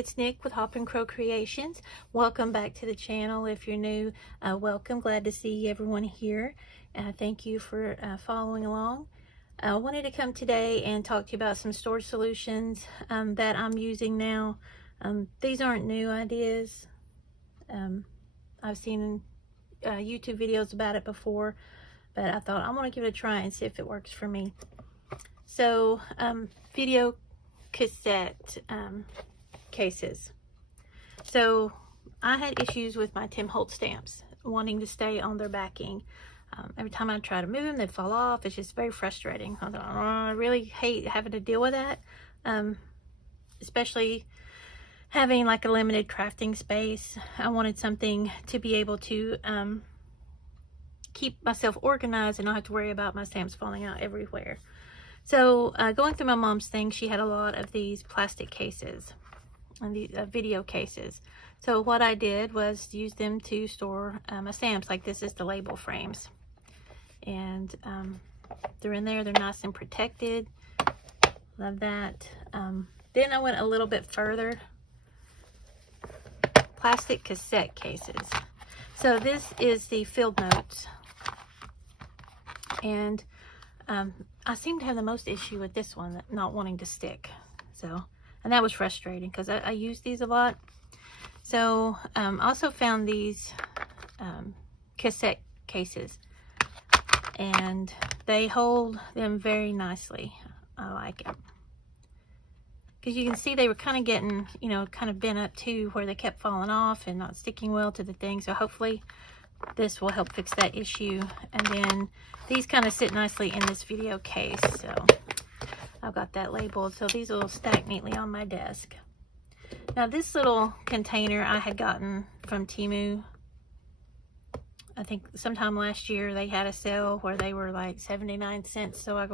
it's Nick with Hop and Crow Creations. Welcome back to the channel. If you're new, welcome. Glad to see everyone here. Thank you for following along. I wanted to come today and talk to you about some storage solutions that I'm using now. These aren't new ideas. I've seen YouTube videos about it before, but I thought I want to give it a try and see if it works for me. So, video cassette cases. So I had issues with my Tim Holtz stamps wanting to stay on their backing. Every time I try to move them, they fall off. It's just very frustrating. I thought, oh, I really hate having to deal with that, especially having like a limited crafting space. I wanted something to be able to keep myself organized and not have to worry about my stamps falling out everywhere. So going through my mom's thing, she had a lot of these plastic cases and these video cases. So what I did was use them to store my stamps. Like this is the label frames, and they're in there. They're nice and protected. Love that. Then I went a little bit further. Plastic cassette cases. So this is the field notes, and I seem to have the most issue with this one, not wanting to stick. So, and that was frustrating because I use these a lot. So, also found these cassette cases, and they hold them very nicely. I like it because you can see they were kind of getting, you know, kind of bent up too, where they kept falling off and not sticking well to the thing. So hopefully this will help fix that issue. And then these kind of sit nicely in this video case, so I've got that labeled. So these will stack neatly on my desk. Now this little container I had gotten from Temu. I think sometime last year they had a sale where they were like 79 cents. So I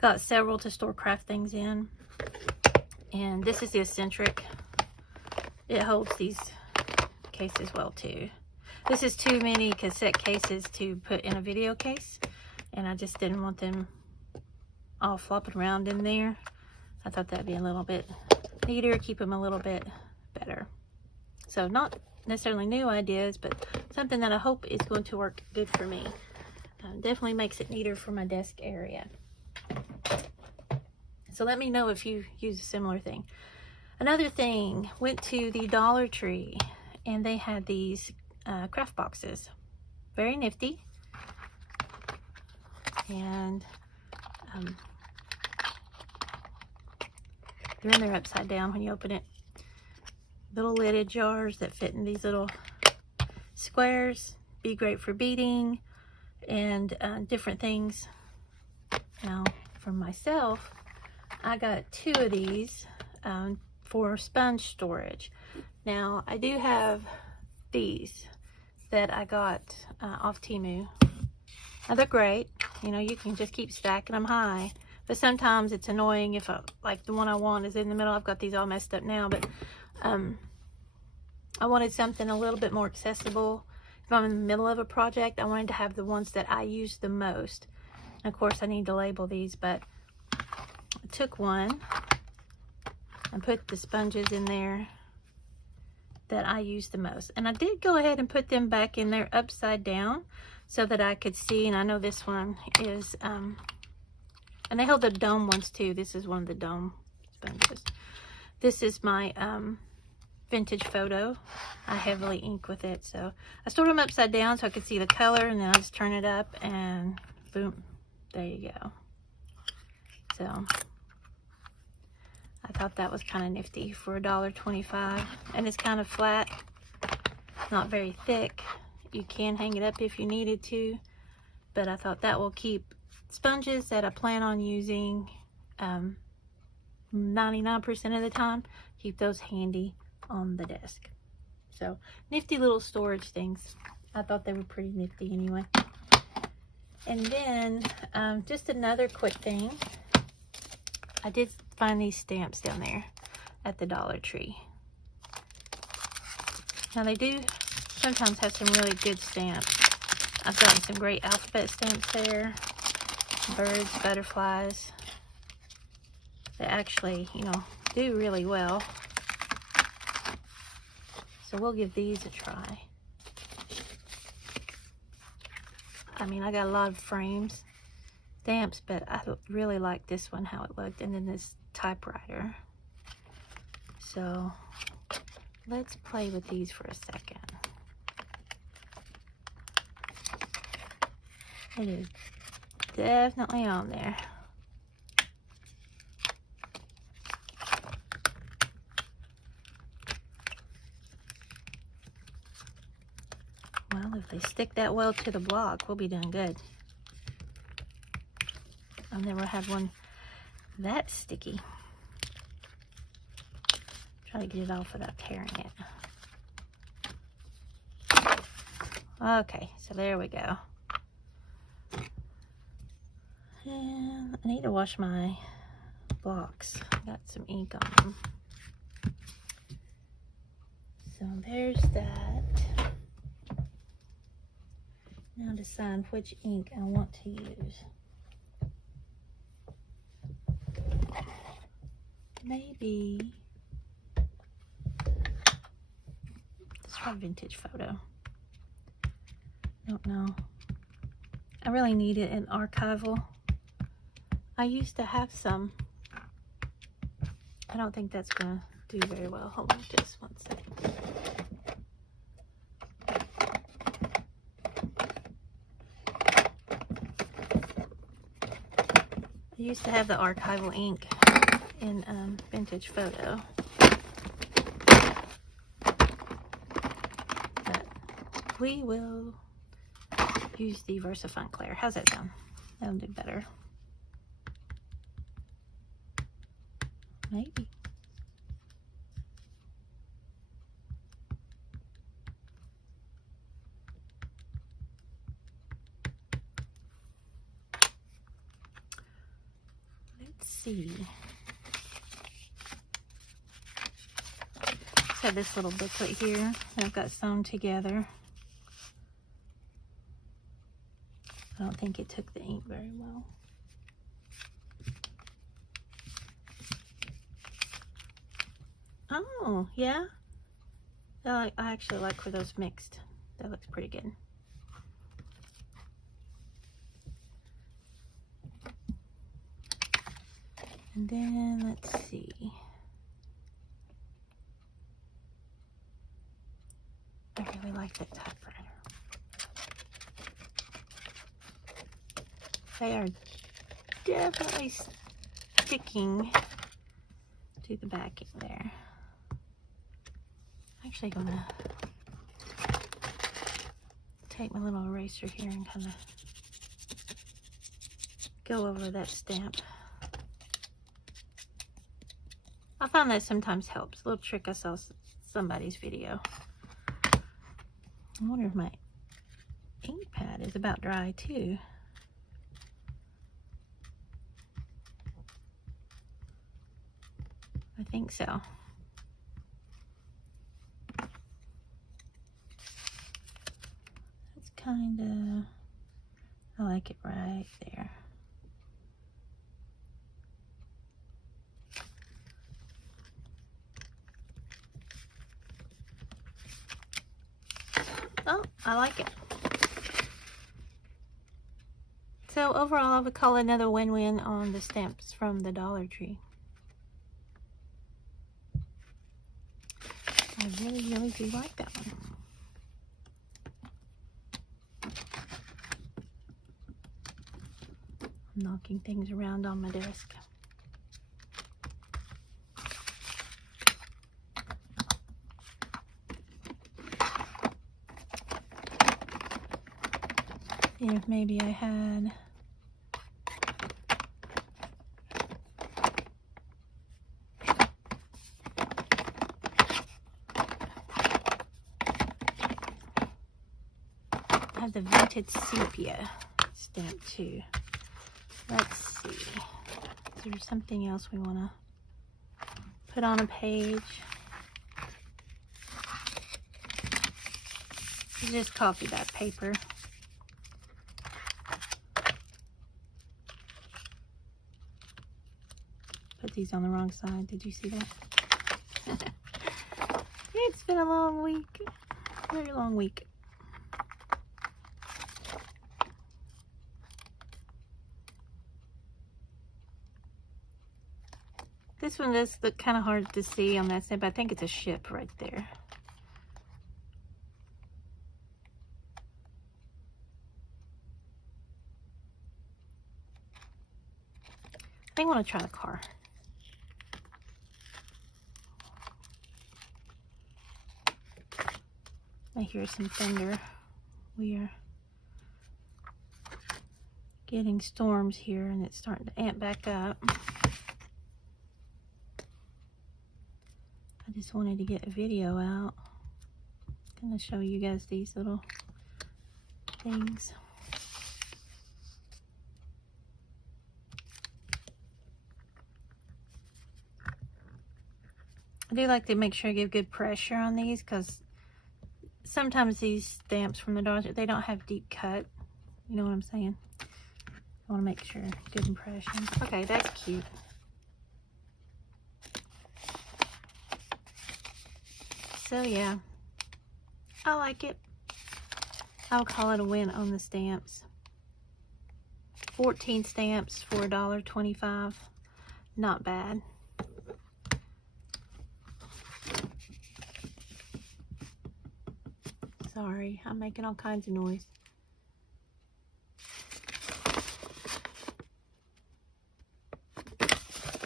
got several to store craft things in. And this is the eccentric. It holds these cases well too. This is too many cassette cases to put in a video case, and I just didn't want them all flopping around in there. I thought that'd be a little bit neater, keep them a little bit better. So not necessarily new ideas, but something that I hope is going to work good for me. Definitely makes it neater for my desk area. So let me know if you use a similar thing. Another thing, went to the Dollar Tree, and they had these craft boxes. Very nifty. And they're in there upside down when you open it. Little lidded jars that fit in these little squares. Be great for beading and different things. Now for myself, I got 2 of these for sponge storage. Now I do have these that I got off Temu. Now they're great. You know, you can just keep stacking them high. But sometimes it's annoying if like the one I want is in the middle. I've got these all messed up now, but I wanted something a little bit more accessible. If I'm in the middle of a project, I wanted to have the ones that I use the most. And of course, I need to label these, but I took one and put the sponges in there that I use the most. And I did go ahead and put them back in there upside down so that I could see. And I know this one is, and they hold the dome ones too. This is one of the dome sponges. This is my vintage photo. I heavily ink with it. So I stored them upside down so I could see the color, and then I just turn it up and boom, there you go. So I thought that was kind of nifty for $1.25, and it's kind of flat, not very thick. You can hang it up if you needed to, but I thought that will keep sponges that I plan on using 99% of the time, keep those handy on the desk. So nifty little storage things. I thought they were pretty nifty anyway. And then just another quick thing. I did find these stamps down there at the Dollar Tree. Now they do sometimes have some really good stamps. I've gotten some great alphabet stamps there. Birds, butterflies. They actually, you know, do really well. So we'll give these a try. I mean, I got a lot of frames, stamps, but I really like this one, how it looked, and then this typewriter. So let's play with these for a second. It is definitely on there. Well, if they stick that well to the block, we'll be doing good. I've never had one that sticky. Try to get it off without tearing it. Okay, so there we go. And I need to wash my blocks. Got some ink on them. So there's that. Now decide which ink I want to use. Maybe let's try Vintage Photo. Don't know. I really needed an archival. I used to have some. I don't think that's gonna do very well. Hold on just one second. I used to have the archival ink in Vintage Photo. But we will use the VersaFont Clear. How's that sound? That'll do better. Maybe. Let's see. Just have this little booklet here that I've got sewn together. I don't think it took the ink very well. Oh, yeah. I actually like where those mixed. That looks pretty good. And then let's see. I really like that typewriter. They are definitely sticking to the backing there. I'm actually gonna take my little eraser here and kind of go over that stamp. I found that sometimes helps. A little trick I saw somebody's video. I wonder if my ink pad is about dry too. I think so. That's kind of, I like it right there. Oh, I like it. So overall, I would call it another win-win on the stamps from the Dollar Tree. I really, really do like that one. I'm knocking things around on my desk. If maybe I had the Vintage Sepia stamp too. Let's see. Is there something else we want to put on a page? Just copy that paper. Put these on the wrong side. Did you see that? It's It's been a long week. Very long week. This one does look kind of hard to see on that side, but I think it's a ship right there. I think I want to try the car. I hear some thunder. We are getting storms here and it's starting to amp back up. I just wanted to get a video out. I'm going to show you guys these little things. I do like to make sure I give good pressure on these because sometimes these stamps from the dollar, they don't have deep cut. You know what I'm saying? I want to make sure good impression. Okay, that's cute. So yeah, I like it. I'll call it a win on the stamps. 14 stamps for $1.25. Not bad. Sorry, I'm making all kinds of noise.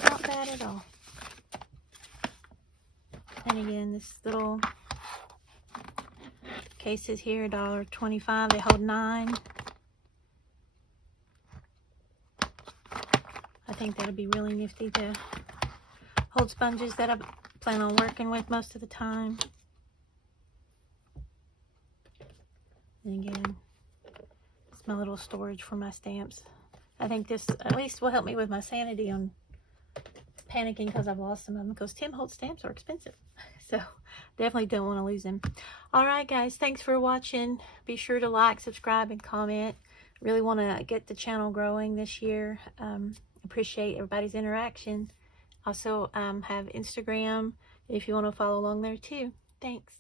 Not bad at all. And again, this little cases here, $1.25. They hold 9. I think that'd be really nifty to hold sponges that I plan on working with most of the time. And again, it's my little storage for my stamps. I think this at least will help me with my sanity on panicking because I've lost some of them, because Tim Holtz stamps are expensive. So definitely don't want to lose them. Alright guys, thanks for watching. Be sure to like, subscribe, and comment. Really want to get the channel growing this year. Appreciate everybody's interaction. Also have Instagram if you want to follow along there too. Thanks.